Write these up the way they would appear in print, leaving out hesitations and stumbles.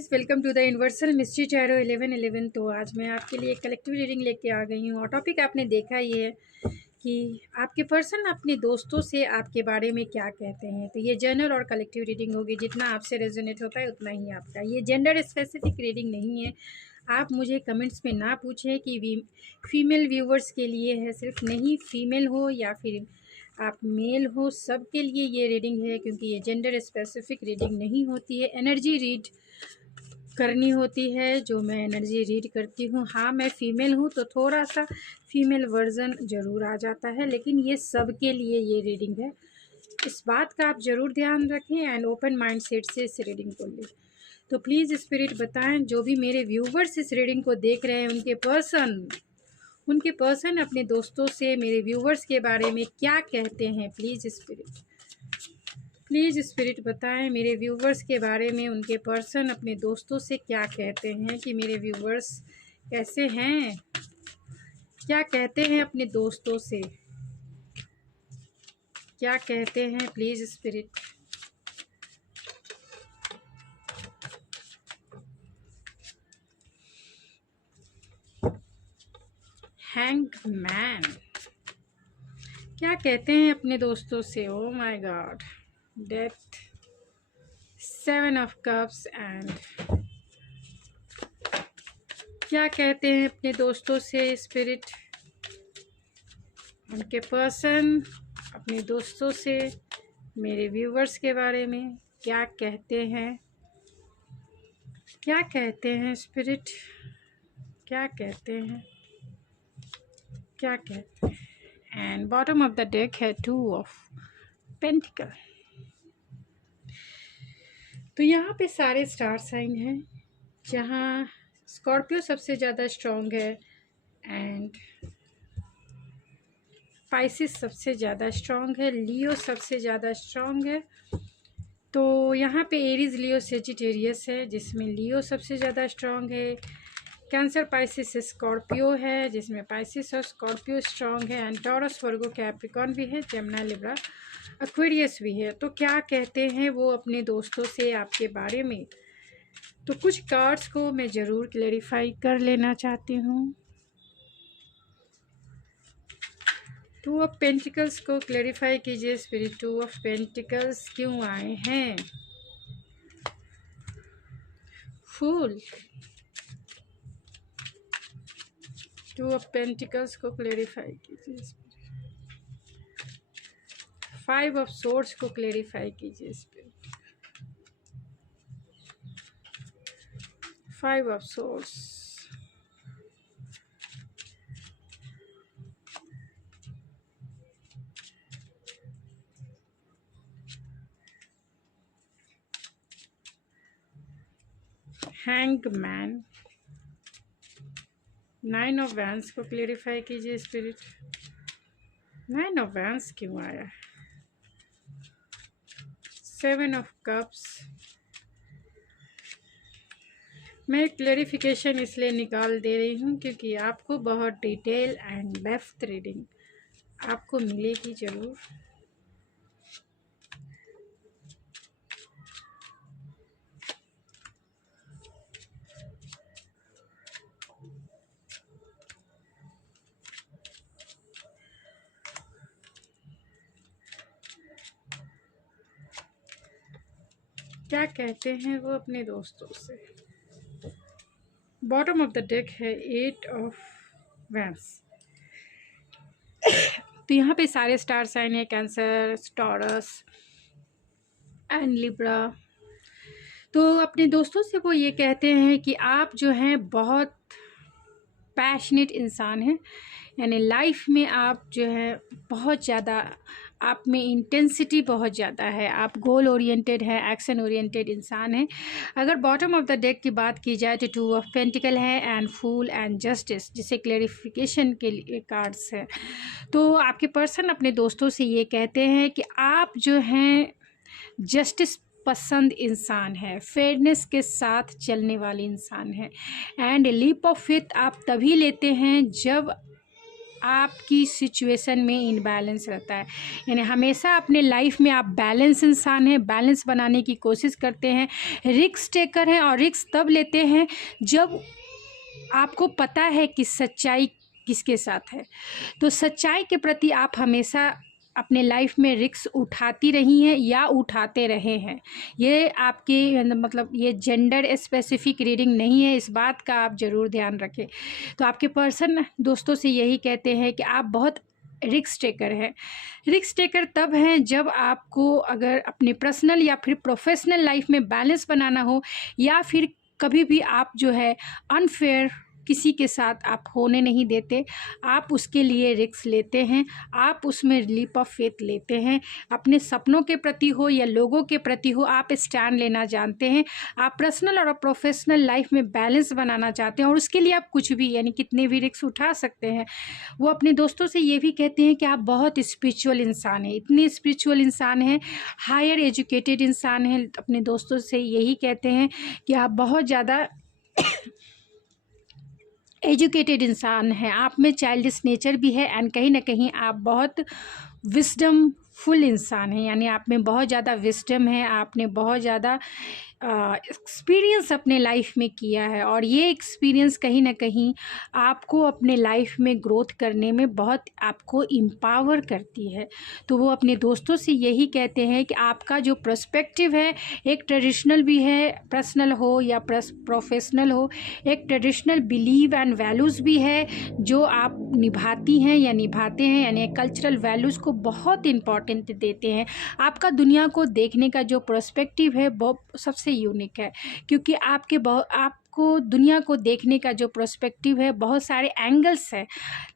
Guys, welcome to the universal mystery tarot 1111। तो आज मैं आपके लिए एक कलेक्टिव रीडिंग लेके आ गई हूँ और टॉपिक आपने देखा ही है कि आपके पर्सन अपने दोस्तों से आपके बारे में क्या कहते हैं। तो ये जनरल और कलेक्टिव रीडिंग होगी, जितना आपसे रेजोनेट होता है उतना ही आपका। ये जेंडर स्पेसिफिक रीडिंग नहीं है। आप मुझे कमेंट्स में ना पूछें कि फीमेल व्यूवर्स के लिए है, सिर्फ नहीं, फीमेल हो या फिर आप मेल हो, सब के लिए ये रीडिंग है, क्योंकि ये जेंडर स्पेसिफिक रीडिंग नहीं होती है। एनर्जी रीड करनी होती है जो मैं एनर्जी रीड करती हूँ। हाँ, मैं फ़ीमेल हूँ तो थोड़ा सा फीमेल वर्जन ज़रूर आ जाता है, लेकिन ये सब के लिए ये रीडिंग है। इस बात का आप ज़रूर ध्यान रखें एंड ओपन माइंड सेट से इस रीडिंग को लें। तो प्लीज़ स्पिरिट बताएं, जो भी मेरे व्यूवर्स इस रीडिंग को देख रहे हैं उनके पर्सन अपने दोस्तों से मेरे व्यूवर्स के बारे में क्या कहते हैं। प्लीज़ स्पिरिट बताएं, मेरे व्यूवर्स के बारे में उनके पर्सन अपने दोस्तों से क्या कहते हैं, कि मेरे व्यूवर्स कैसे हैं, क्या कहते हैं अपने दोस्तों से, क्या कहते हैं। Please spirit. हैंग मैन क्या कहते हैं अपने दोस्तों से। Oh my God. Death, 7 of cups and क्या कहते हैं अपने दोस्तों से स्पिरिट। उनके पर्सन अपने दोस्तों से मेरे व्यूवर्स के बारे में क्या कहते हैं, क्या कहते हैं स्पिरिट, क्या कहते हैं, क्या कहते हैं। And bottom of the deck है 2 ऑफ पेंटिकल। तो यहाँ पे सारे स्टार साइन हैं, जहाँ स्कॉर्पियो सबसे ज़्यादा स्ट्रॉन्ग है एंड पाइसिस सबसे ज़्यादा स्ट्रॉन्ग है, लियो सबसे ज़्यादा स्ट्रॉन्ग है। तो यहाँ पे एरीज, लियो, सेजिटेरियस है, जिसमें लियो सबसे ज़्यादा स्ट्रॉन्ग है। कैंसर, पाइसिस, स्कॉर्पियो है, जिसमें पाइसिस और स्कॉर्पियो स्ट्रॉन्ग है। एंड टॉरस, वर्गो, कैप्रिकॉर्न भी है, जेमिनी, लिब्रा, एक्वेरियस भी है। तो क्या कहते हैं वो अपने दोस्तों से आपके बारे में। तो कुछ कार्ड्स को मैं ज़रूर क्लेरिफाई कर लेना चाहती हूँ। 2 ऑफ पेंटिकल्स को क्लेरिफाई कीजिए स्पिरिट। 2 ऑफ पेंटिकल्स क्यों आए हैं। फूल, 2 ऑफ पेंटिकल्स को क्लेरिफाई कीजिए। 5 ऑफ सोर्ड्स को क्लेरिफाई कीजिए spirit. 5 of swords, hang man, 9 of vents को क्लेरिफाई कीजिए स्पिरिट। 9 ऑफ वैंस क्यों आया। 7 ऑफ कप्स। मैं क्लेरिफिकेशन इसलिए निकाल दे रही हूँ क्योंकि आपको बहुत डिटेल एंड डेप्थ रीडिंग आपको मिलेगी ज़रूर। क्या कहते हैं वो अपने दोस्तों से। बॉटम ऑफ द डेक है 8 ऑफ वैंस। तो यहाँ पे सारे स्टार साइन है, कैंसर, टॉरस एंड लिब्रा। तो अपने दोस्तों से वो ये कहते हैं कि आप जो हैं बहुत पैशनेट इंसान हैं, यानी लाइफ में आप जो है बहुत ज़्यादा, आप में इंटेंसिटी बहुत ज़्यादा है, आप गोल ओरिएंटेड है, एक्शन ओरिएंटेड इंसान है। अगर बॉटम ऑफ द डेक की बात की जाए तो 2 ऑफ पेंटिकल है एंड फूल एंड जस्टिस, जिसे क्लेरिफिकेशन के लिए कार्ड्स है। तो आपके पर्सन अपने दोस्तों से ये कहते हैं कि आप जो हैं जस्टिस पसंद इंसान है, फेयरनेस के साथ चलने वाले इंसान है। एंड लीप ऑफ फेथ आप तभी लेते हैं जब आपकी सिचुएशन में इनबैलेंस रहता है। यानी हमेशा अपने लाइफ में आप बैलेंस इंसान हैं, बैलेंस बनाने की कोशिश करते हैं, रिस्क टेकर हैं, और रिस्क तब लेते हैं जब आपको पता है कि सच्चाई किसके साथ है। तो सच्चाई के प्रति आप हमेशा अपने लाइफ में रिस्क उठाती रही हैं या उठाते रहे हैं। ये आपके मतलब ये जेंडर स्पेसिफिक रीडिंग नहीं है, इस बात का आप ज़रूर ध्यान रखें। तो आपके पर्सन दोस्तों से यही कहते हैं कि आप बहुत रिस्क टेकर हैं। रिस्क टेकर तब हैं जब आपको अगर अपने पर्सनल या फिर प्रोफेशनल लाइफ में बैलेंस बनाना हो, या फिर कभी भी आप जो है अनफेयर किसी के साथ आप होने नहीं देते, आप उसके लिए रिस्क लेते हैं, आप उसमें लीप ऑफ फेथ लेते हैं। अपने सपनों के प्रति हो या लोगों के प्रति हो, आप स्टैंड लेना जानते हैं। आप पर्सनल और प्रोफेशनल लाइफ में बैलेंस बनाना चाहते हैं, और उसके लिए आप कुछ भी यानी कितने भी रिस्क उठा सकते हैं। वो अपने दोस्तों से ये भी कहते हैं कि आप बहुत स्पिरिचुअल इंसान हैं, इतने स्पिरिचुअल इंसान हैं, हायर एजुकेटेड इंसान हैं। अपने दोस्तों से यही कहते हैं कि आप बहुत ज़्यादा एजुकेटेड इंसान हैं, आप में चाइल्डिश नेचर भी है, एंड कहीं ना कहीं आप बहुत विजडम फुल इंसान हैं। यानी आप में बहुत ज़्यादा विजडम है, आपने बहुत ज़्यादा एक्सपीरियंस अपने लाइफ में किया है, और ये एक्सपीरियंस कहीं ना कहीं आपको अपने लाइफ में ग्रोथ करने में बहुत आपको एम्पावर करती है। तो वो अपने दोस्तों से यही कहते हैं कि आपका जो पर्सपेक्टिव है, एक ट्रेडिशनल भी है, पर्सनल हो या प्रोफेशनल हो, एक ट्रेडिशनल बिलीव एंड वैल्यूज़ भी है जो आप निभाती हैं या निभाते हैं, यानी कल्चरल वैल्यूज़ को बहुत इम्पॉर्टेंट देते हैं। आपका दुनिया को देखने का जो पर्सपेक्टिव है वो सबसे यूनिक है, क्योंकि आपको दुनिया को देखने का जो पर्सपेक्टिव है, बहुत सारे एंगल्स हैं।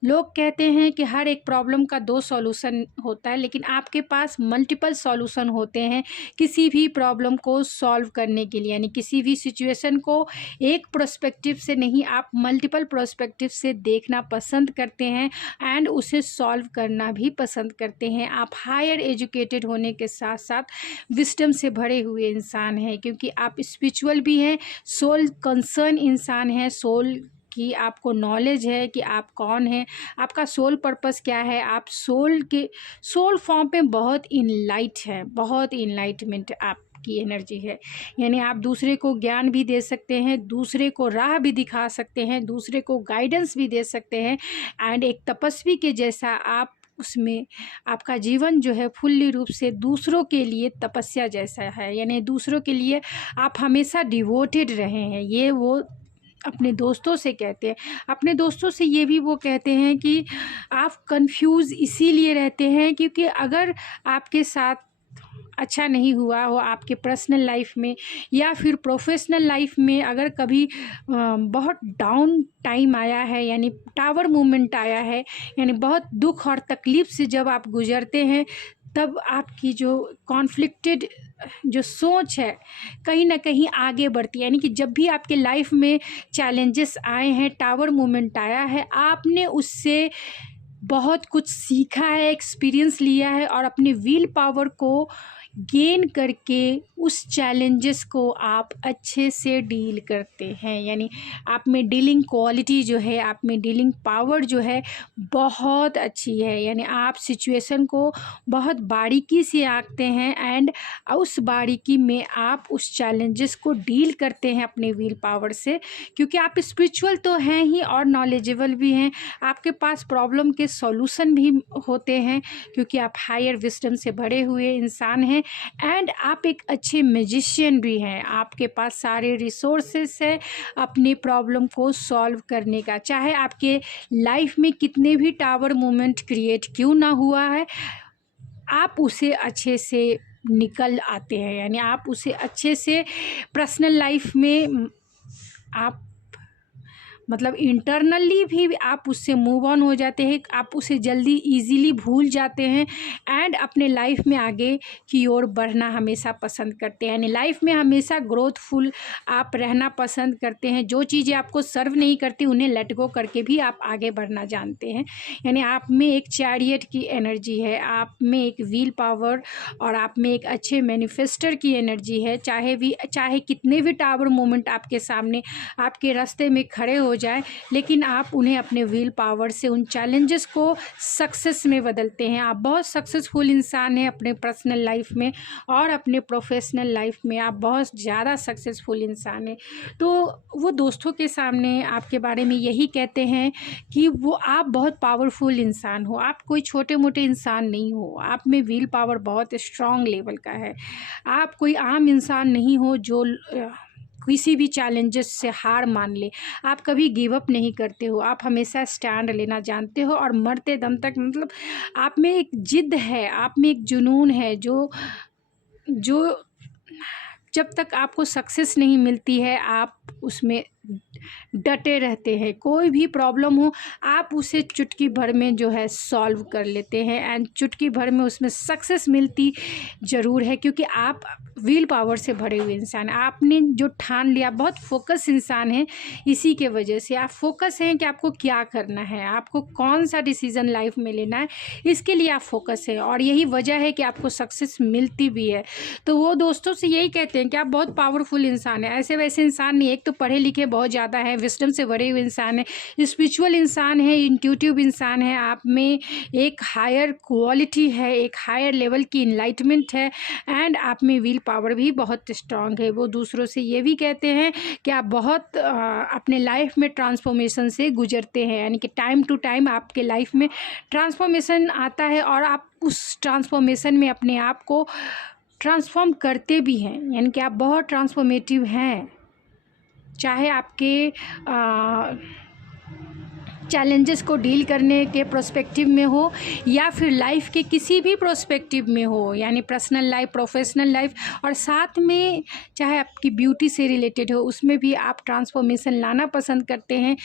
लोग कहते हैं कि हर एक प्रॉब्लम का 2 सॉल्यूशन होता है, लेकिन आपके पास मल्टीपल सॉल्यूशन होते हैं किसी भी प्रॉब्लम को सॉल्व करने के लिए। यानी किसी भी सिचुएशन को एक पर्सपेक्टिव से नहीं, आप मल्टीपल पर्सपेक्टिव से देखना पसंद करते हैं, एंड उसे सॉल्व करना भी पसंद करते हैं। आप हायर एजुकेटेड होने के साथ साथ विजडम से भरे हुए इंसान हैं, क्योंकि आप स्पिरिचुअल भी हैं, सोल कंसर्न इंसान हैं, सोल की आपको नॉलेज है कि आप कौन हैं, आपका सोल पर्पस क्या है। आप सोल फॉर्म पे बहुत इनलाइट है, बहुत इनलाइटमेंट आपकी एनर्जी है। यानी आप दूसरे को ज्ञान भी दे सकते हैं, दूसरे को राह भी दिखा सकते हैं, दूसरे को गाइडेंस भी दे सकते हैं, एंड एक तपस्वी के जैसा आप उसमें आपका जीवन जो है फुल्ली रूप से दूसरों के लिए तपस्या जैसा है। यानी दूसरों के लिए आप हमेशा डिवोटेड रहे हैं, ये वो अपने दोस्तों से कहते हैं। अपने दोस्तों से ये भी वो कहते हैं कि आप कंफ्यूज इसीलिए रहते हैं क्योंकि अगर आपके साथ अच्छा नहीं हुआ हो आपके पर्सनल लाइफ में या फिर प्रोफेशनल लाइफ में, अगर कभी बहुत डाउन टाइम आया है, यानी टावर मोमेंट आया है, यानी बहुत दुख और तकलीफ़ से जब आप गुज़रते हैं, तब आपकी जो कॉन्फ्लिक्टेड जो सोच है कहीं ना कहीं आगे बढ़ती है। यानी कि जब भी आपके लाइफ में चैलेंजेस आए हैं, टावर मोमेंट आया है, आपने उससे बहुत कुछ सीखा है, एक्सपीरियंस लिया है, और अपने विल पावर को गेन करके उस चैलेंजेस को आप अच्छे से डील करते हैं। यानी आप में डीलिंग क्वालिटी जो है, आप में डीलिंग पावर जो है बहुत अच्छी है। यानी आप सिचुएशन को बहुत बारीकी से आंकते हैं, एंड उस बारीकी में आप उस चैलेंजेस को डील करते हैं अपने विल पावर से, क्योंकि आप स्पिरिचुअल तो हैं ही और नॉलेजेबल भी हैं। आपके पास प्रॉब्लम के सॉल्यूशन भी होते हैं, क्योंकि आप हायर विजडम से भरे हुए इंसान हैं, एंड आप एक अच्छे मैजिशियन भी हैं। आपके पास सारे रिसोर्सेस है अपनी प्रॉब्लम को सॉल्व करने का, चाहे आपके लाइफ में कितने भी टावर मोमेंट क्रिएट क्यों ना हुआ है, आप उसे अच्छे से निकल आते हैं। यानी आप उसे अच्छे से पर्सनल लाइफ में आप मतलब इंटरनली भी आप उससे मूव ऑन हो जाते हैं, आप उसे जल्दी इजीली भूल जाते हैं, एंड अपने लाइफ में आगे की ओर बढ़ना हमेशा पसंद करते हैं। यानी लाइफ में हमेशा ग्रोथफुल आप रहना पसंद करते हैं। जो चीज़ें आपको सर्व नहीं करती उन्हें लेट गो करके भी आप आगे बढ़ना जानते हैं। यानी आप में एक चैरियट की एनर्जी है, आप में एक व्हील पावर और आप में एक अच्छे मैनिफेस्टर की एनर्जी है। चाहे कितने भी टावर मोमेंट आपके सामने आपके रास्ते में खड़े हो हो जाए, लेकिन आप उन्हें अपने विल पावर से उन चैलेंजेस को सक्सेस में बदलते हैं। आप बहुत सक्सेसफुल इंसान हैं अपने पर्सनल लाइफ में और अपने प्रोफेशनल लाइफ में आप बहुत ज़्यादा सक्सेसफुल इंसान हैं। तो वो दोस्तों के सामने आपके बारे में यही कहते हैं कि वो आप बहुत पावरफुल इंसान हो, आप कोई छोटे मोटे इंसान नहीं हो, आप में विल पावर बहुत स्ट्रॉन्ग लेवल का है। आप कोई आम इंसान नहीं हो जो किसी भी चैलेंजेस से हार मान ले। आप कभी गिव अप नहीं करते हो, आप हमेशा स्टैंड लेना जानते हो और मरते दम तक, मतलब आप में एक जिद है, आप में एक जुनून है जो जब तक आपको सक्सेस नहीं मिलती है आप उसमें डटे रहते हैं। कोई भी प्रॉब्लम हो आप उसे चुटकी भर में जो है सॉल्व कर लेते हैं एंड चुटकी भर में उसमें सक्सेस मिलती ज़रूर है, क्योंकि आप विल पावर से भरे हुए इंसान हैं। आपने जो ठान लिया, बहुत फोकस इंसान हैं, इसी के वजह से आप फोकस हैं कि आपको क्या करना है, आपको कौन सा डिसीज़न लाइफ में लेना है, इसके लिए आप फोकस है और यही वजह है कि आपको सक्सेस मिलती भी है। तो वो दोस्तों से यही कहते हैं कि आप बहुत पावरफुल इंसान हैं, ऐसे वैसे इंसान नहीं। एक तो पढ़े लिखे बहुत ज़्यादा है, विजडम से भरे हुए इंसान है, स्पिरिचुअल इंसान है, इंट्यूटिव इंसान है, आप में एक हायर क्वालिटी है, एक हायर लेवल की इनलाइटमेंट है एंड आप में विल पावर भी बहुत स्ट्रांग है। वो दूसरों से ये भी कहते हैं कि आप बहुत अपने लाइफ में ट्रांसफॉर्मेशन से गुजरते हैं, यानी कि टाइम टू टाइम आपके लाइफ में ट्रांसफॉर्मेशन आता है और आप उस ट्रांसफॉर्मेशन में अपने आप को ट्रांसफॉर्म करते भी हैं, यानी कि आप बहुत ट्रांसफॉर्मेटिव हैं। चाहे आपके चैलेंजेस को डील करने के प्रोस्पेक्टिव में हो या फिर लाइफ के किसी भी प्रोस्पेक्टिव में हो, यानी पर्सनल लाइफ, प्रोफेशनल लाइफ, और साथ में चाहे आपकी ब्यूटी से रिलेटेड हो, उसमें भी आप ट्रांसफॉर्मेशन लाना पसंद करते हैं।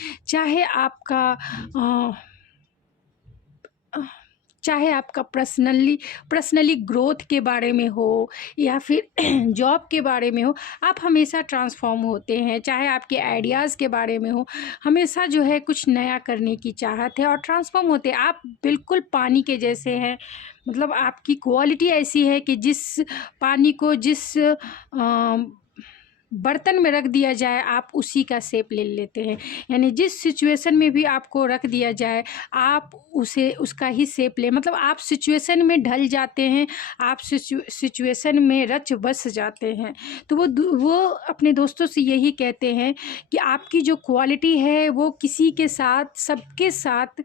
चाहे आपका पर्सनली ग्रोथ के बारे में हो या फिर जॉब के बारे में हो, आप हमेशा ट्रांसफॉर्म होते हैं। चाहे आपके आइडियाज़ के बारे में हो, हमेशा जो है कुछ नया करने की चाहत है और ट्रांसफॉर्म होते हैं। आप बिल्कुल पानी के जैसे हैं, मतलब आपकी क्वालिटी ऐसी है कि जिस पानी को जिस बर्तन में रख दिया जाए आप उसी का शेप ले लेते हैं, यानी जिस सिचुएशन में भी आपको रख दिया जाए आप उसे उसका ही शेप ले, मतलब आप सिचुएशन में ढल जाते हैं, आप सिचुएशन में रच बस जाते हैं। तो वो अपने दोस्तों से यही कहते हैं कि आपकी जो क्वालिटी है वो किसी के साथ, सबके साथ,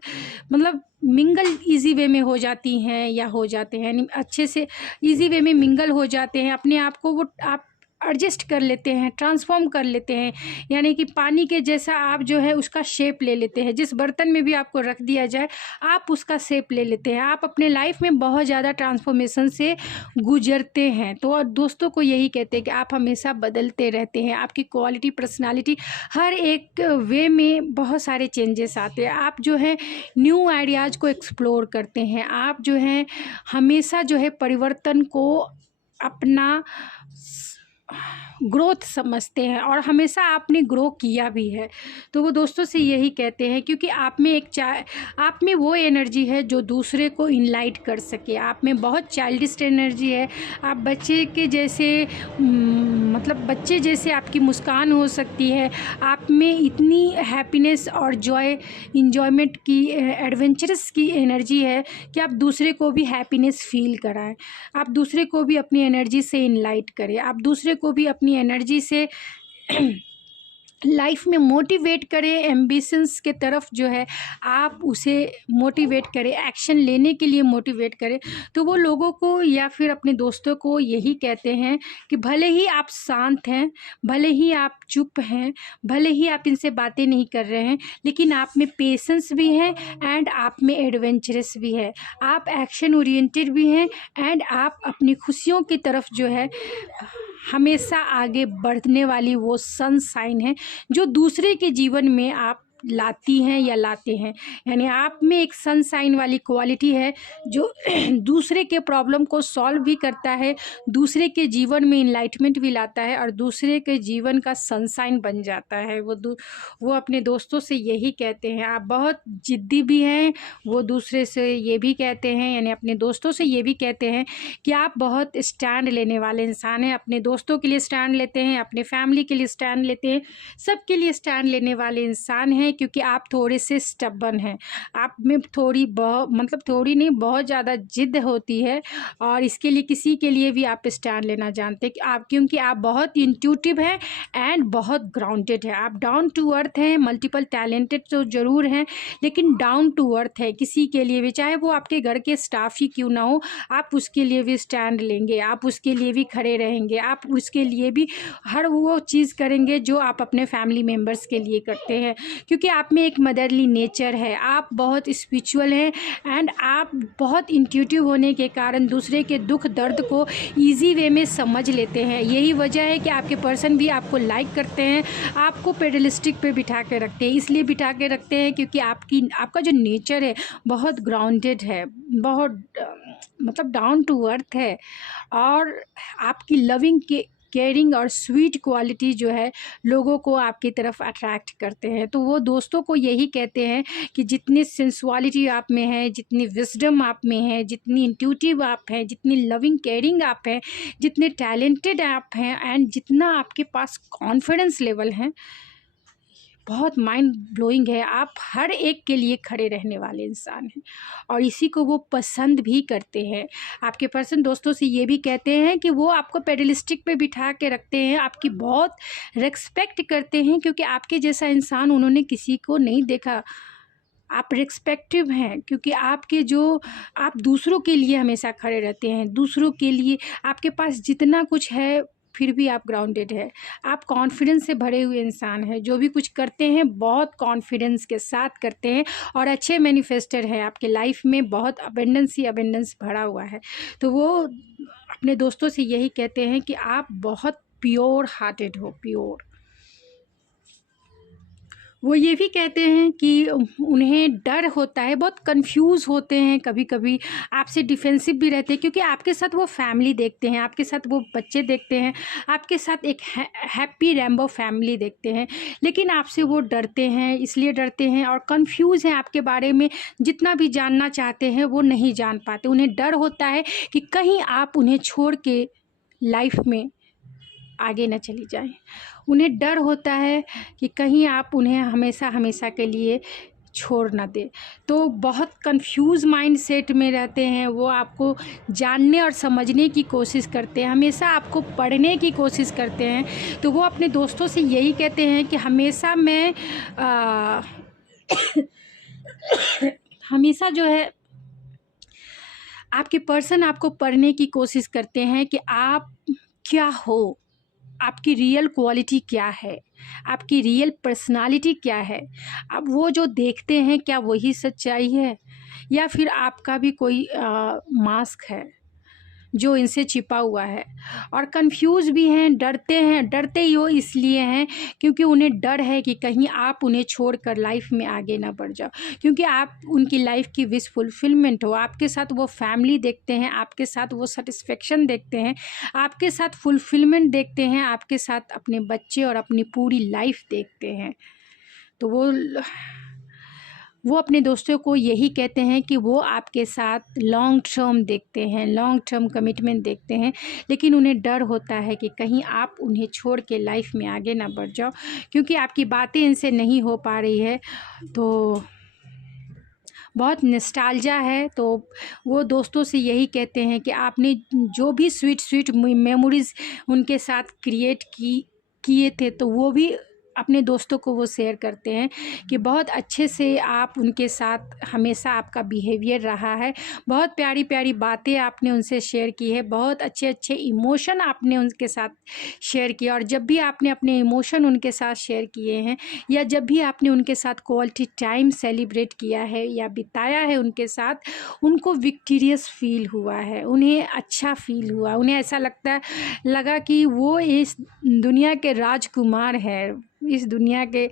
मतलब मिंगल इजी वे में हो जाती हैं या हो जाते हैं, यानी अच्छे से इजी वे में मिंगल हो जाते हैं, अपने आप को वो आप एडजस्ट कर लेते हैं, ट्रांसफॉर्म कर लेते हैं, यानी कि पानी के जैसा आप जो है उसका शेप ले लेते हैं। जिस बर्तन में भी आपको रख दिया जाए आप उसका शेप ले लेते हैं। आप अपने लाइफ में बहुत ज़्यादा ट्रांसफॉर्मेशन से गुजरते हैं। तो दोस्तों को यही कहते हैं कि आप हमेशा बदलते रहते हैं, आपकी क्वालिटी, पर्सनालिटी, हर एक वे में बहुत सारे चेंजेस आते हैं। आप जो है न्यू आइडियाज़ को एक्सप्लोर करते हैं, आप जो है हमेशा जो है परिवर्तन को अपना ग्रोथ समझते हैं और हमेशा आपने ग्रो किया भी है। तो वो दोस्तों से यही कहते हैं क्योंकि आप में वो एनर्जी है जो दूसरे को इनलाइट कर सके। आप में बहुत चाइल्डिश एनर्जी है, आप बच्चे के जैसे, मतलब बच्चे जैसे आपकी मुस्कान हो सकती है। आप में इतनी हैप्पीनेस और इंजॉयमेंट की, एडवेंचरस की एनर्जी है कि आप दूसरे को भी हैप्पीनेस फील कराएं, आप दूसरे को भी अपनी एनर्जी से इनलाइट करें, आप दूसरे को भी अपनी एनर्जी से लाइफ में मोटिवेट करें, एम्बिशंस के तरफ जो है आप उसे मोटिवेट करें, एक्शन लेने के लिए मोटिवेट करें। तो वो लोगों को या फिर अपने दोस्तों को यही कहते हैं कि भले ही आप शांत हैं, भले ही आप चुप हैं, भले ही आप इनसे बातें नहीं कर रहे हैं, लेकिन आप में पेशेंस भी है एंड आप में एडवेंचरस भी है, आप एक्शन ओरिएंटेड भी हैं एंड आप अपनी खुशियों की तरफ जो है हमेशा आगे बढ़ने वाली वो सनशाइन है जो दूसरे के जीवन में आप लाती हैं या लाते हैं। यानी आप में एक सनशाइन वाली क्वालिटी है जो दूसरे के प्रॉब्लम को सॉल्व भी करता है, दूसरे के जीवन में इनलाइटमेंट भी लाता है और दूसरे के जीवन का सनशाइन बन जाता है। वो अपने दोस्तों से यही कहते हैं। आप बहुत ज़िद्दी भी हैं, वो दूसरे से ये भी कहते हैं, यानी अपने दोस्तों से ये भी कहते हैं कि आप बहुत स्टैंड लेने वाले इंसान हैं। अपने दोस्तों के लिए स्टैंड लेते हैं, अपने फैमिली के लिए स्टैंड लेते हैं, सबके लिए स्टैंड लेने वाले इंसान हैं, क्योंकि आप थोड़े से स्टबर्न हैं। आप में थोड़ी थोड़ी नहीं, बहुत ज़्यादा ज़िद होती है और इसके लिए किसी के लिए भी आप स्टैंड लेना जानते हैं कि आप, क्योंकि आप बहुत इंट्यूटिव हैं एंड बहुत ग्राउंडेड है। आप डाउन टू अर्थ हैं, मल्टीपल टैलेंटेड तो ज़रूर हैं, लेकिन डाउन टू अर्थ है। किसी के लिए भी, चाहे वो आपके घर के स्टाफ ही क्यों ना हो, आप उसके लिए भी स्टैंड लेंगे, आप उसके लिए भी खड़े रहेंगे, आप उसके लिए भी हर वो चीज़ करेंगे जो आप अपने फैमिली मेम्बर्स के लिए करते हैं, क्योंकि आप में एक मदरली नेचर है। आप बहुत स्पिरिचुअल हैं एंड आप बहुत इंट्यूटिव होने के कारण दूसरे के दुख दर्द को ईजी वे में समझ लेते हैं। यही वजह है कि आपके पर्सन भी आपको लाइक करते हैं, आपको पेडलिस्टिक पे बिठा के रखते हैं। इसलिए बिठा के रखते हैं क्योंकि आपका जो नेचर है बहुत ग्राउंडेड है, बहुत डाउन टू अर्थ है और आपकी लविंग के केयरिंग और स्वीट क्वालिटी जो है लोगों को आपकी तरफ अट्रैक्ट करते हैं। तो वो दोस्तों को यही कहते हैं कि जितनी सेंसुअलिटी आप में है, जितनी विजडम आप में है, जितनी इंट्यूटिव आप हैं, जितनी लविंग केयरिंग आप हैं, जितने टैलेंटेड आप हैं एंड जितना आपके पास कॉन्फिडेंस लेवल है, बहुत माइंड ब्लोइंग है। आप हर एक के लिए खड़े रहने वाले इंसान हैं और इसी को वो पसंद भी करते हैं। आपके पर्सन दोस्तों से ये भी कहते हैं कि वो आपको पेडलिस्टिक पे बिठा के रखते हैं, आपकी बहुत रिस्पेक्ट करते हैं, क्योंकि आपके जैसा इंसान उन्होंने किसी को नहीं देखा। आप रिस्पेक्टिव हैं क्योंकि आप दूसरों के लिए हमेशा खड़े रहते हैं, दूसरों के लिए आपके पास जितना कुछ है फिर भी आप ग्राउंडेड है। आप कॉन्फिडेंस से भरे हुए इंसान हैं, जो भी कुछ करते हैं बहुत कॉन्फिडेंस के साथ करते हैं और अच्छे मैनिफेस्टर हैं। आपके लाइफ में बहुत अबेंडेंस ही अबेंडेंस भरा हुआ है। तो वो अपने दोस्तों से यही कहते हैं कि आप बहुत प्योर हार्टेड हो, प्योर। वो ये भी कहते हैं कि उन्हें डर होता है, बहुत कंफ्यूज होते हैं, कभी कभी आपसे डिफेंसिव भी रहते हैं, क्योंकि आपके साथ वो फैमिली देखते हैं, आपके साथ वो बच्चे देखते हैं, आपके साथ एक हैप्पी रैम्बो फैमिली देखते हैं, लेकिन आपसे वो डरते हैं। इसलिए डरते हैं और कंफ्यूज हैं आपके बारे में, जितना भी जानना चाहते हैं वो नहीं जान पाते। उन्हें डर होता है कि कहीं आप उन्हें छोड़ के लाइफ में आगे न चली जाएं। उन्हें डर होता है कि कहीं आप उन्हें हमेशा हमेशा के लिए छोड़ ना दें। तो बहुत कंफ्यूज माइंड सेट में रहते हैं वो। आपको जानने और समझने की कोशिश करते हैं, हमेशा आपको पढ़ने की कोशिश करते हैं। तो वो अपने दोस्तों से यही कहते हैं कि हमेशा मैं हमेशा जो है आपके पर्सन आपको पढ़ने की कोशिश करते हैं कि आप क्या हो, आपकी रियल क्वालिटी क्या है, आपकी रियल पर्सनालिटी क्या है। अब वो जो देखते हैं क्या वही सच्चाई है या फिर आपका भी कोई मास्क है जो इनसे छिपा हुआ है। और कंफ्यूज भी हैं, डरते ही वो इसलिए हैं क्योंकि उन्हें डर है कि कहीं आप उन्हें छोड़कर लाइफ में आगे ना बढ़ जाओ, क्योंकि आप उनकी लाइफ की विश फुलफिलमेंट हो। आपके साथ वो फैमिली देखते हैं, आपके साथ वो सेटिस्फेक्शन देखते हैं, आपके साथ फुलफिलमेंट देखते हैं, आपके साथ अपने बच्चे और अपनी पूरी लाइफ देखते हैं। तो वो अपने दोस्तों को यही कहते हैं कि वो आपके साथ लॉन्ग टर्म देखते हैं, लॉन्ग टर्म कमिटमेंट देखते हैं, लेकिन उन्हें डर होता है कि कहीं आप उन्हें छोड़ के लाइफ में आगे ना बढ़ जाओ, क्योंकि आपकी बातें इनसे नहीं हो पा रही है। तो बहुत नॉस्टैल्जिया है। तो वो दोस्तों से यही कहते हैं कि आपने जो भी स्वीट मेमोरीज़ उनके साथ क्रिएट किए थे, तो वो भी अपने दोस्तों को वो शेयर करते हैं कि बहुत अच्छे से आप उनके साथ हमेशा आपका बिहेवियर रहा है, बहुत प्यारी प्यारी बातें आपने उनसे शेयर की है, बहुत अच्छे अच्छे इमोशन आपने उनके साथ शेयर किया। और जब भी आपने अपने इमोशन उनके साथ शेयर किए हैं या जब भी आपने उनके साथ क्वालिटी टाइम सेलिब्रेट किया है या बिताया है उनके साथ, उनको विक्टोरियस फील हुआ है, उन्हें अच्छा फील हुआ, उन्हें ऐसा लगा कि वो इस दुनिया के राजकुमार है, इस दुनिया के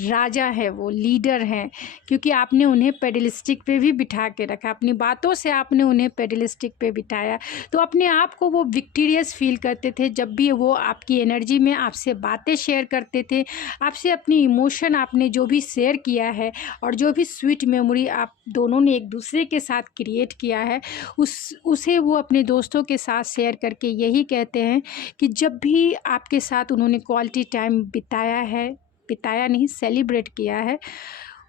राजा है, वो लीडर हैं, क्योंकि आपने उन्हें पेडलिस्टिक पे भी बिठा के रखा, अपनी बातों से आपने उन्हें पेडलिस्टिक पे बिठाया। तो अपने आप को वो विक्टोरियस फील करते थे जब भी वो आपकी एनर्जी में आपसे बातें शेयर करते थे, आपसे अपनी इमोशन आपने जो भी शेयर किया है और जो भी स्वीट मेमोरी आप दोनों ने एक दूसरे के साथ क्रिएट किया है, उसे वो अपने दोस्तों के साथ शेयर करके यही कहते हैं कि जब भी आपके साथ उन्होंने क्वालिटी टाइम बिताया नहीं, सेलिब्रेट किया है,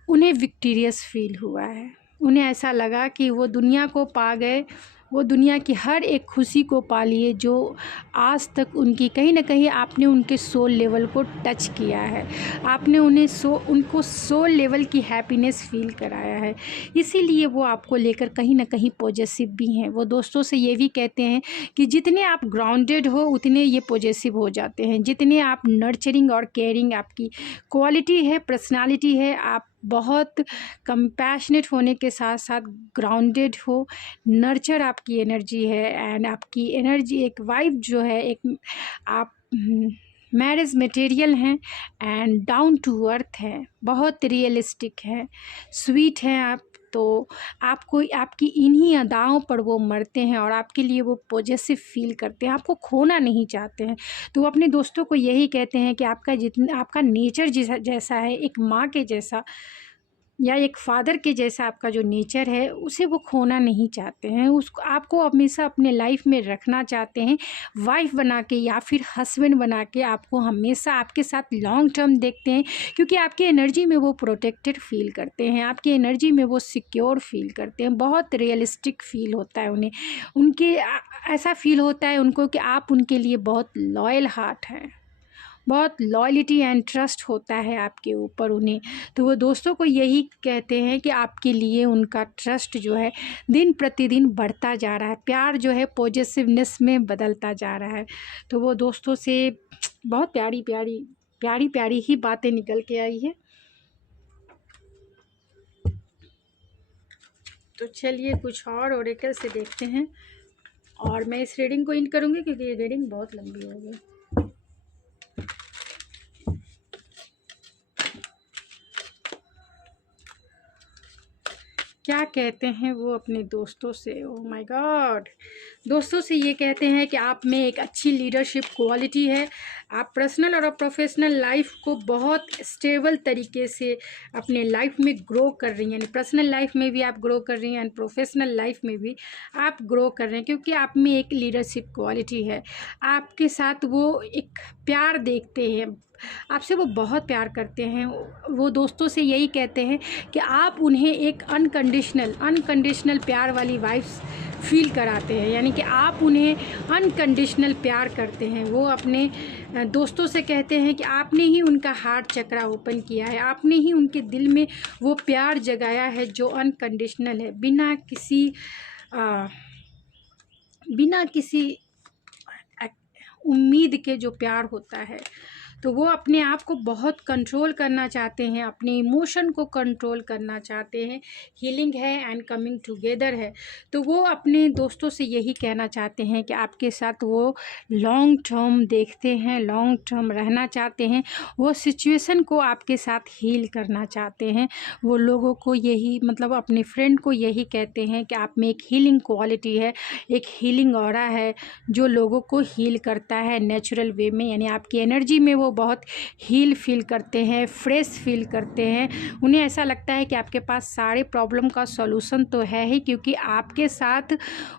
उन्हें विक्टोरियस फील हुआ है। उन्हें ऐसा लगा कि वो दुनिया को पा गए, वो दुनिया की हर एक खुशी को पा लिए जो आज तक उनकी कहीं ना कहीं आपने उनके सोल लेवल को टच किया है, आपने उनको सोल लेवल की हैप्पीनेस फील कराया है। इसीलिए वो आपको लेकर कहीं ना कहीं पॉजिटिव भी हैं। वो दोस्तों से ये भी कहते हैं कि जितने आप ग्राउंडेड हो उतने ये पॉजिटिव हो जाते हैं, जितने आप नर्चरिंग और केयरिंग आपकी क्वालिटी है, पर्सनालिटी है, आप बहुत कंपैशनेट होने के साथ साथ ग्राउंडेड हो, नर्चर आपकी एनर्जी है, एंड आपकी एनर्जी एक वाइब जो है, एक आप मैरिज मटेरियल हैं एंड डाउन टू अर्थ है, बहुत रियलिस्टिक है, स्वीट हैं आप। तो आपको आपकी इन्हीं अदाओं पर वो मरते हैं और आपके लिए वो पॉजिटिव फील करते हैं, आपको खोना नहीं चाहते हैं। तो वो अपने दोस्तों को यही कहते हैं कि आपका नेचर जैसा है, एक माँ के जैसा या एक फादर के जैसा आपका जो नेचर है, उसे वो खोना नहीं चाहते हैं, उसको आपको हमेशा अपने लाइफ में रखना चाहते हैं, वाइफ बना के या फिर हस्बैंड बना के आपको हमेशा आपके साथ लॉन्ग टर्म देखते हैं, क्योंकि आपकी एनर्जी में वो प्रोटेक्टेड फील करते हैं, आपकी एनर्जी में वो सिक्योर फील करते हैं, बहुत रियलिस्टिक फील होता है उन्हें, ऐसा फील होता है उनको कि आप उनके लिए बहुत लॉयल हार्ट हैं, बहुत लॉयल्टी एंड ट्रस्ट होता है आपके ऊपर उन्हें। तो वो दोस्तों को यही कहते हैं कि आपके लिए उनका ट्रस्ट जो है दिन प्रतिदिन बढ़ता जा रहा है, प्यार जो है पॉजिटिवनेस में बदलता जा रहा है। तो वो दोस्तों से बहुत प्यारी प्यारी ही बातें निकल के आई है। तो चलिए कुछ और ओरेकल से देखते हैं, और मैं इस रीडिंग को एंड करूँगी क्योंकि ये रीडिंग बहुत लंबी हो गई। क्या कहते हैं वो अपने दोस्तों से? ओह माय गॉड, दोस्तों से ये कहते हैं कि आप में एक अच्छी लीडरशिप क्वालिटी है, आप पर्सनल और प्रोफेशनल लाइफ को बहुत स्टेबल तरीके से अपने लाइफ में ग्रो कर रही हैं, यानी पर्सनल लाइफ में भी आप ग्रो कर रही हैं एंड प्रोफेशनल लाइफ में भी आप ग्रो कर रहे हैं, क्योंकि आप में एक लीडरशिप क्वालिटी है। आपके साथ वो एक प्यार देखते हैं, आपसे वो बहुत प्यार करते हैं। वो दोस्तों से यही कहते हैं कि आप उन्हें एक अनकंडीशनल प्यार वाली वाइब्स फील कराते हैं, यानी कि आप उन्हें अनकंडीशनल प्यार करते हैं। वो अपने दोस्तों से कहते हैं कि आपने ही उनका हार्ट चक्रा ओपन किया है, आपने ही उनके दिल में वो प्यार जगाया है जो अनकंडीशनल है, बिना किसी उम्मीद के जो प्यार होता है। तो वो अपने आप को बहुत कंट्रोल करना चाहते हैं, अपने इमोशन को कंट्रोल करना चाहते हैं, हीलिंग है एंड कमिंग टुगेदर है। तो वो अपने दोस्तों से यही कहना चाहते हैं कि आपके साथ वो लॉन्ग टर्म देखते हैं, लॉन्ग टर्म रहना चाहते हैं, वो सिचुएशन को आपके साथ हील करना चाहते हैं। वो लोगों को यही अपने फ्रेंड को यही कहते हैं कि आप में एक हीलिंग क्वालिटी है, एक हीलिंग ऑरा है जो लोगों को हील करता है नेचुरल वे में, यानी आपकी एनर्जी में वो बहुत हील फील करते हैं, फ्रेश फील करते हैं। उन्हें ऐसा लगता है कि आपके पास सारे प्रॉब्लम का सॉल्यूशन तो है ही, क्योंकि आपके साथ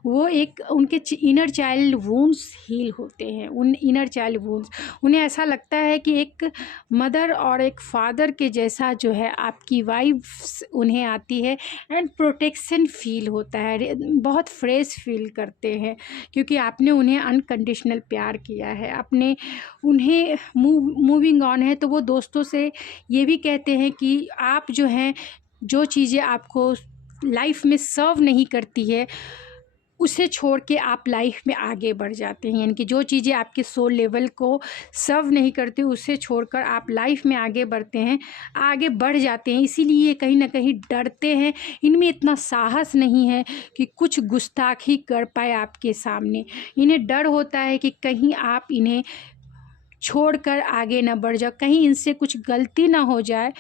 वो एक उनके इनर चाइल्ड वुंड्स हील होते हैं, उन इनर चाइल्ड वुंड्स। उन्हें ऐसा लगता है कि एक मदर और एक फादर के जैसा जो है आपकी वाइब्स उन्हें आती है एंड प्रोटेक्शन फील होता है, बहुत फ्रेश फील करते हैं, क्योंकि आपने उन्हें अनकंडीशनल प्यार किया है, आपने उन्हें मूविंग ऑन है। तो वो दोस्तों से ये भी कहते हैं कि आप जो हैं, जो चीज़ें आपको लाइफ में सर्व नहीं करती है उसे छोड़ के आप लाइफ में आगे बढ़ जाते हैं, यानी कि जो चीज़ें आपके सोल लेवल को सर्व नहीं करती उसे छोड़कर आप लाइफ में आगे बढ़ते हैं, आगे बढ़ जाते हैं। इसीलिए कहीं ना कहीं डरते हैं, इनमें इतना साहस नहीं है कि कुछ गुस्ताखी कर पाए आपके सामने। इन्हें डर होता है कि कहीं आप इन्हें छोड़कर आगे ना बढ़ जाओ, कहीं इनसे कुछ गलती ना हो जाए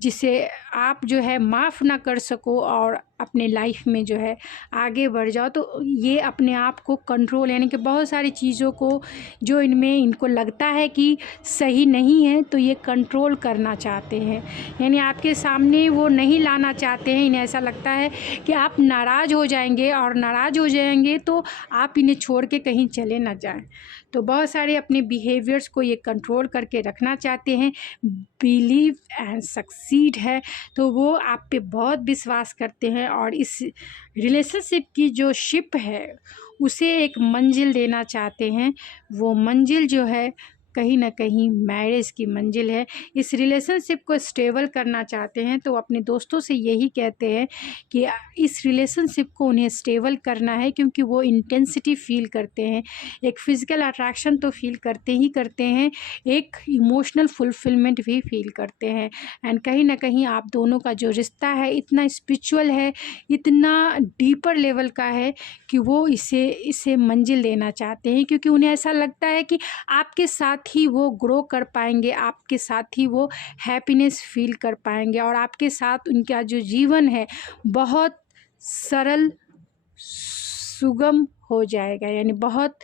जिसे आप जो है माफ़ ना कर सको और अपने लाइफ में जो है आगे बढ़ जाओ। तो ये अपने आप को कंट्रोल, यानी कि बहुत सारी चीज़ों को जो इनमें इनको लगता है कि सही नहीं है तो ये कंट्रोल करना चाहते हैं, यानी आपके सामने वो नहीं लाना चाहते हैं। इन्हें ऐसा लगता है कि आप नाराज़ हो जाएंगे, और नाराज़ हो जाएंगे तो आप इन्हें छोड़ के कहीं चले ना जाएं। तो बहुत सारे अपने बिहेवियर्स को ये कंट्रोल करके रखना चाहते हैं। बिलीव एंड सक्सीड है, तो वो आप पे बहुत विश्वास करते हैं और इस रिलेशनशिप की जो शिप है उसे एक मंजिल देना चाहते हैं। वो मंजिल जो है कहीं ना कहीं मैरिज की मंजिल है। इस रिलेशनशिप को स्टेबल करना चाहते हैं, तो अपने दोस्तों से यही कहते हैं कि इस रिलेशनशिप को उन्हें स्टेबल करना है, क्योंकि वो इंटेंसिटी फील करते हैं, एक फ़िज़िकल अट्रैक्शन तो फील करते ही करते हैं, एक इमोशनल फुलफिलमेंट भी फील करते हैं। एंड कहीं ना कहीं आप दोनों का जो रिश्ता है इतना स्पिरिचुअल है, इतना डीपर लेवल का है कि वो इसे मंजिल देना चाहते हैं, क्योंकि उन्हें ऐसा लगता है कि आपके साथ ही वो ग्रो कर पाएंगे, आपके साथ ही वो हैप्पीनेस फील कर पाएंगे, और आपके साथ उनका जो जीवन है बहुत सरल सुगम हो जाएगा, यानी बहुत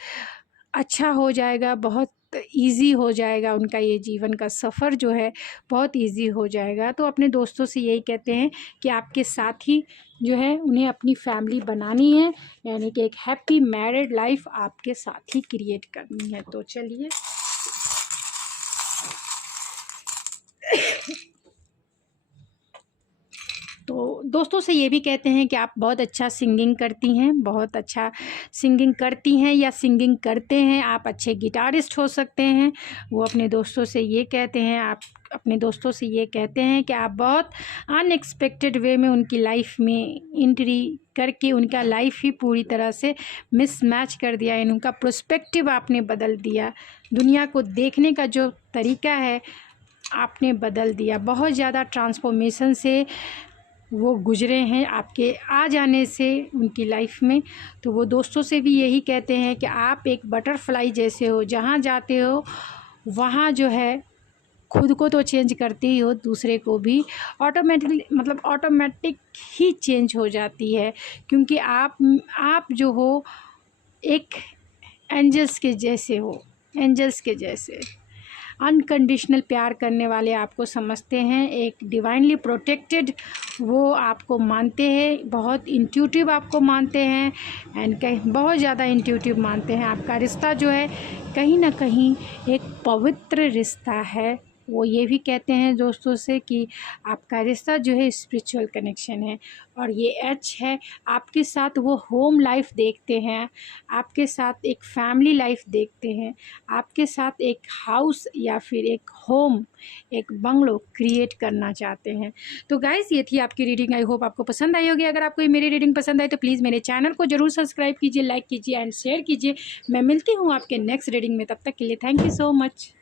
अच्छा हो जाएगा, बहुत इजी हो जाएगा। उनका ये जीवन का सफ़र जो है बहुत इजी हो जाएगा। तो अपने दोस्तों से यही कहते हैं कि आपके साथ ही जो है उन्हें अपनी फैमिली बनानी है, यानी कि एक हैप्पी मैरिड लाइफ आपके साथ ही क्रिएट करनी है। तो चलिए तो दोस्तों से ये भी कहते हैं कि आप बहुत अच्छा सिंगिंग करती हैं, बहुत अच्छा सिंगिंग करती हैं या सिंगिंग करते हैं, आप अच्छे गिटारिस्ट हो सकते हैं। वो अपने दोस्तों से ये कहते हैं, आप अपने दोस्तों से ये कहते हैं कि आप बहुत अनएक्सपेक्टेड वे में उनकी लाइफ में एंट्री करके उनका लाइफ ही पूरी तरह से मिसमैच कर दिया, यानी उनका पर्सपेक्टिव आपने बदल दिया, दुनिया को देखने का जो तरीका है आपने बदल दिया। बहुत ज़्यादा ट्रांसफॉर्मेशन से वो गुजरे हैं आपके आ जाने से उनकी लाइफ में। तो वो दोस्तों से भी यही कहते हैं कि आप एक बटरफ्लाई जैसे हो, जहाँ जाते हो वहाँ जो है खुद को तो चेंज करती ही हो, दूसरे को भी ऑटोमेटिक ही चेंज हो जाती है, क्योंकि आप जो हो एक एंजल्स के जैसे हो, एंजल्स के जैसे अनकंडीशनल प्यार करने वाले आपको समझते हैं, एक डिवाइनली प्रोटेक्टेड वो आपको मानते हैं, बहुत इंट्यूटिव आपको मानते हैं, एंड कहीं बहुत ज़्यादा इंट्यूटिव मानते हैं। आपका रिश्ता जो है कहीं ना कहीं एक पवित्र रिश्ता है। वो ये भी कहते हैं दोस्तों से कि आपका रिश्ता जो है स्पिरिचुअल कनेक्शन है, और ये एच है, आपके साथ वो होम लाइफ देखते हैं, आपके साथ एक फैमिली लाइफ देखते हैं, आपके साथ एक हाउस या फिर एक होम, एक बंगलो क्रिएट करना चाहते हैं। तो गाइस ये थी आपकी रीडिंग, आई होप आपको पसंद आई होगी। अगर आपको ये मेरी रीडिंग पसंद आई तो प्लीज़ मेरे चैनल को जरूर सब्सक्राइब कीजिए, लाइक कीजिए एंड शेयर कीजिए। मैं मिलती हूँ आपके नेक्स्ट रीडिंग में, तब तक के लिए थैंक यू सो मच।